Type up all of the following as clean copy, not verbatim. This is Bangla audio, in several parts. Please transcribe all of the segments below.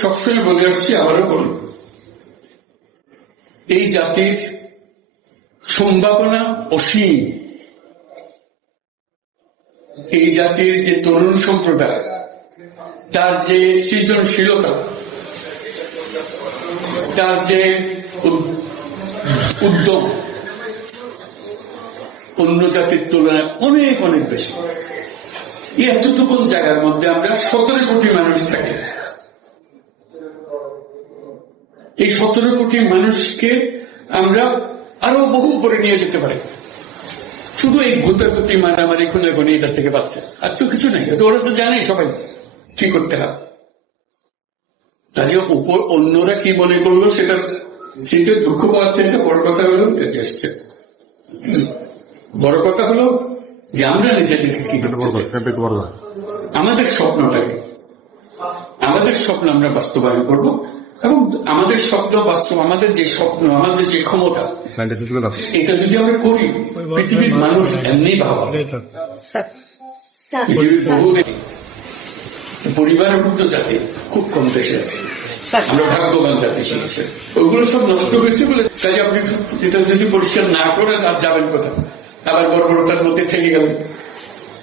সবসময় বলে আসছি, আবারও বলি, এই জাতির সম্ভাবনা অসীম। এই জাতির যে তরুণ সম্প্রদায়, তার যে সৃজনশীলতা, তার যে উদ্যম অন্য জাতির তুলনায় অনেক অনেক বেশি। এতটুকু জায়গার মধ্যে আমরা 17 কোটি মানুষ থাকি। এই 17 কোটি মানুষকে আমরা আরো বহু উপরে নিয়ে যেতে পারি। শুধু এই গুতাগুতি মারামারি খুনাখুনি এটার থেকে বাঁচছে, আর তো কিছু নাই। ওরা তো জানে সবাই কি করতে হবে। কাজে অন্যরা কি মনে করলো সেটা দুঃখ পাচ্ছে। এটা বড় কথা হলো এসছে, বড় কথা হলো যে আমরা নিজেদেরকে কি আমাদের স্বপ্নটাকে, আমাদের স্বপ্ন আমরা বাস্তবায়ন করব, এবং আমাদের স্বপ্ন বাস্তব, আমাদের যে স্বপ্ন, আমাদের যে ক্ষমতা, এটা যদি আমরা করি, পৃথিবীর মানুষ এমনি ভাবা পরিবারভুক্ত জাতি খুব কম দেশে আছে। আমরা ভাগ্যবান জাতি শিখেছে, ওইগুলো সব নষ্ট হয়েছে বলে। কাজে আপনি এটা যদি পরিষ্কার না করেন আর যাবেন কোথাও, আবার বর্বরতার মধ্যে থেকে গেলেন।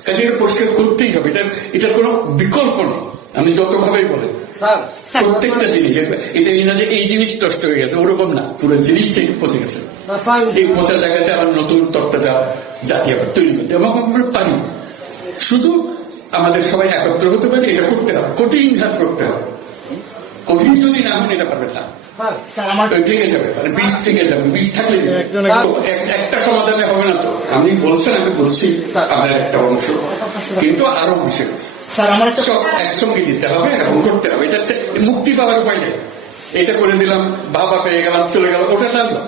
কাজে এটা পরিষ্কার করতেই হবে, এটার কোনো বিকল্প নেই। আমি যতভাবেই বলেন প্রত্যেকটা জিনিস, এটা না যে এই জিনিস নষ্ট হয়ে গেছে, ওরকম না, পুরো জিনিসটাই পচে গেছে। এই পচা জায়গাতে আবার নতুন তত্ত্বটা জাতি আবার তৈরি করতে এবং আমরা পারি। শুধু আমাদের সবাই একত্র হতে পারে, এটা করতে হবে, কঠিন হাত করতে হবে। কঠিন যদি না হন এটা পারবেন না, থেকে যাবে, বীজ থেকে যাবে। বীজ থাকলে একটা সমাধানে হবে না। তো আমি বলছেন, আমি বলছি আপনার একটা অংশ, কিন্তু আরো বিষয় আছে, সব একসঙ্গে দিতে হবে এবং করতে হবে। এটা মুক্তি পাওয়ার উপায় নেই। এটা করে দিলাম, বাবা পেয়ে গেলাম, চলে গেল, ওটা থাকলো,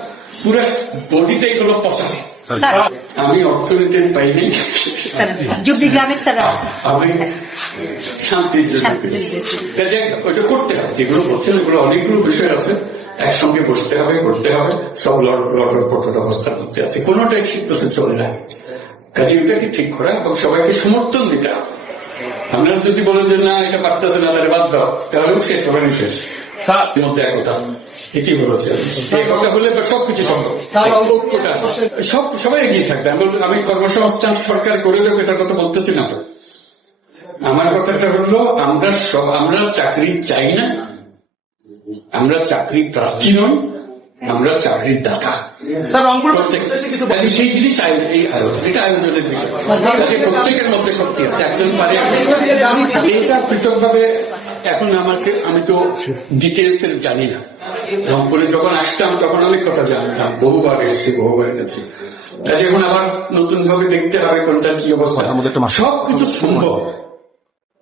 পুরো বডিটাই হলো পচা। আমি অর্থনীতির পাই নাই, আমি শান্তির জন্য ওইটা করতে হবে। যেগুলো বলছেন ওগুলো অনেকগুলো বিষয় আছে, একসঙ্গে বসতে হবে, করতে হবে। সব লড়পট অবস্থার মধ্যে আছে, কোনোটাই সিদ্ধান্ত চলে না। কাজে ওইটাকে ঠিক করা এবং সবাইকে সমর্থন দিতে হবে। আপনারা যদি বলেন যে না এটা পারতেছে না, তাহলে বাদ দাও, তাহলেও শেষ হবে না। শেষ মধ্যে একতা, এটি বলেছে। একতা হলে সবকিছু সম্ভব, সবাই এগিয়ে থাকবে। আমি কর্মসংস্থান সরকার করে দেবো এটার কথা বলতেছি না। তো আমার কথাটা হলো, আমরা চাকরি চাই না, আমরা চাকরি প্রার্থী নই, আমরা চাকরির দাতা। সেই জিনিস এই আয়োজন, এটা আয়োজনের বিষয়। প্রত্যেকের মধ্যে শক্তি আছে, একজন পারে। এটা পৃথকভাবে এখন আমি তো ডিটেলস এর জানি না। রংপুরে যখন আসতাম তখন অনেক কথা জানতাম, বহুবার এসেছি, বহুবার গেছি। এখন আবার নতুন ভাবে দেখতে হবে কোনটা কি অবস্থা। সবকিছু সম্ভব,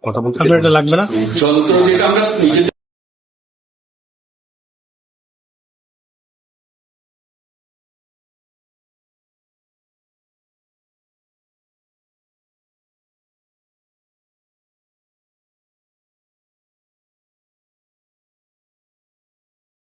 কথা বলতে লাগবে না। যন্ত্র যেটা আমরা নিজেদের